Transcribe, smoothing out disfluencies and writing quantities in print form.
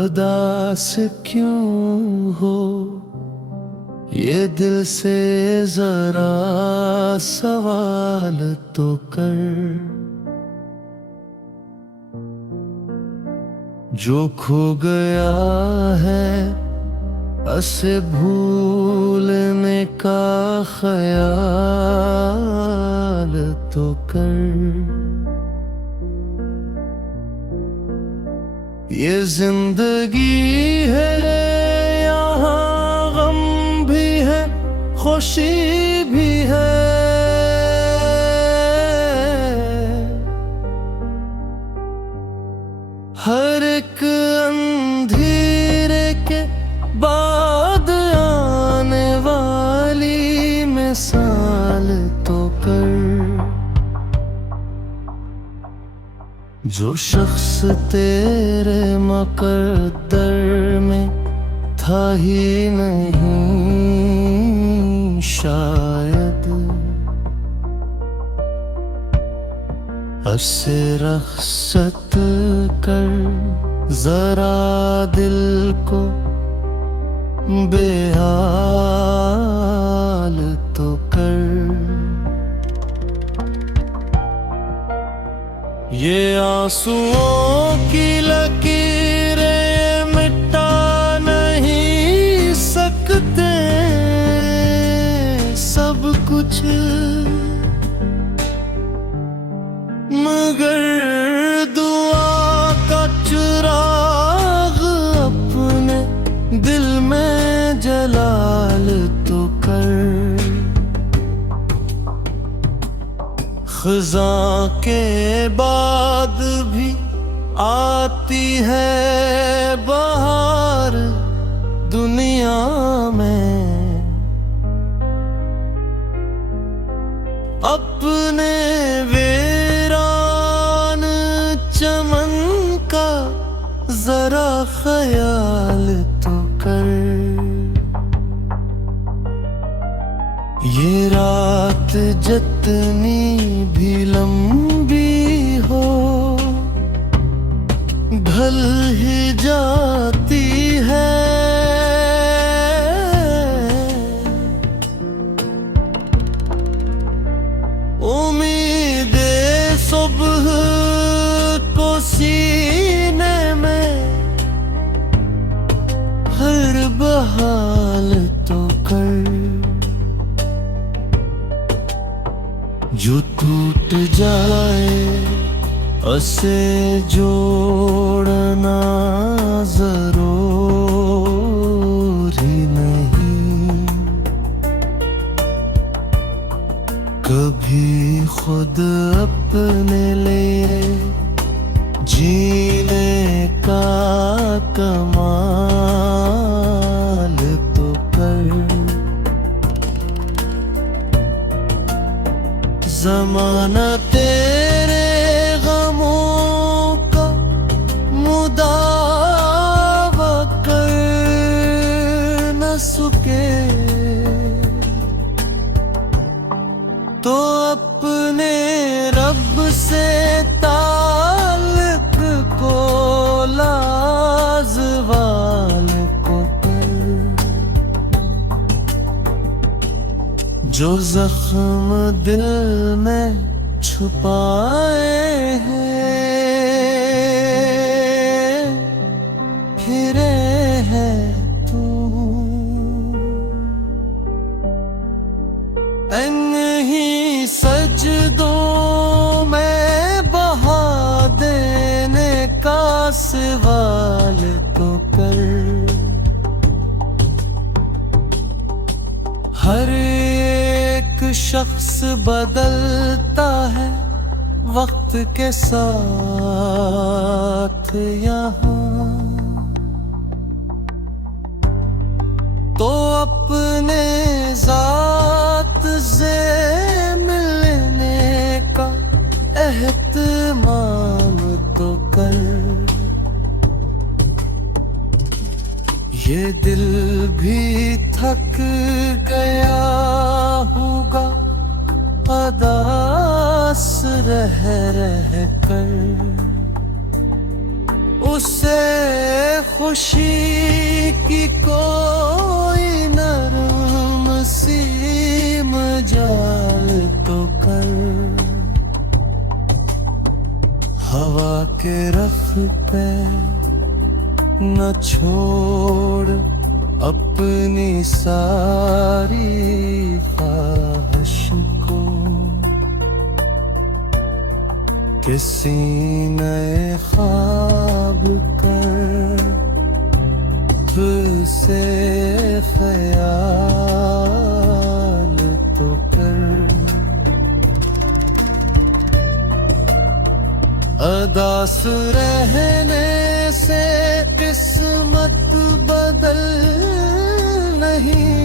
उदास क्यों हो ये दिल से जरा सवाल तो कर। जो खो गया है उसे भूलने का ख्याल तो कर। ये जिंदगी है यहाँ गम भी है खुशी भी है। हर एक अंधेरे के बाद आने वाली मिसाल तो कर। जो शख्स तेरे मुक़द्दर में था ही नहीं शायद, उसे रख़्सत कर जरा दिल को बेहाल तो कर। ये आंसुओं की लकीरें मिटा नहीं सकते सब कुछ, मगर दुआ का चिराग अपने दिल में जलाल तो कर। ख़ज़ां के बाद भी आती है बहार दुनिया में। अपने वीरान चमन का जरा ख्याल तो कर। ये रात जितनी भी लंबी हो ढल ही जाती है। उम्मीदे सुबह को सीने में हर बहाल तो कर। जो टूट जाए उसे जोड़ना जरूरी नहीं। कभी खुद अपने लिए जीने का कमाल तो कर। ज़माना तेरे गमों का मुदावा कर न सके तो अपने रब से ताल्लुक़ को लाज़वाल को कर। जो जख्म दिल में छुपाए हैं फिरे है तू, इन्हीं सजदों में बहा देने का सवाल तो कर। हर एक शख्स बदलता है वक्त के साथ यहाँ, तो अपने ज़ात से मिलने का रह रह कर उसे खुशी की कोई नरम सी मजाल तो कर। हवा के रख पे न छोड़ अपनी सारी ख्वाहिश को, किसी नए ख्वाब कर तुझसे ख्याल तो कर। अदास रहने से किस्मत बदल नहीं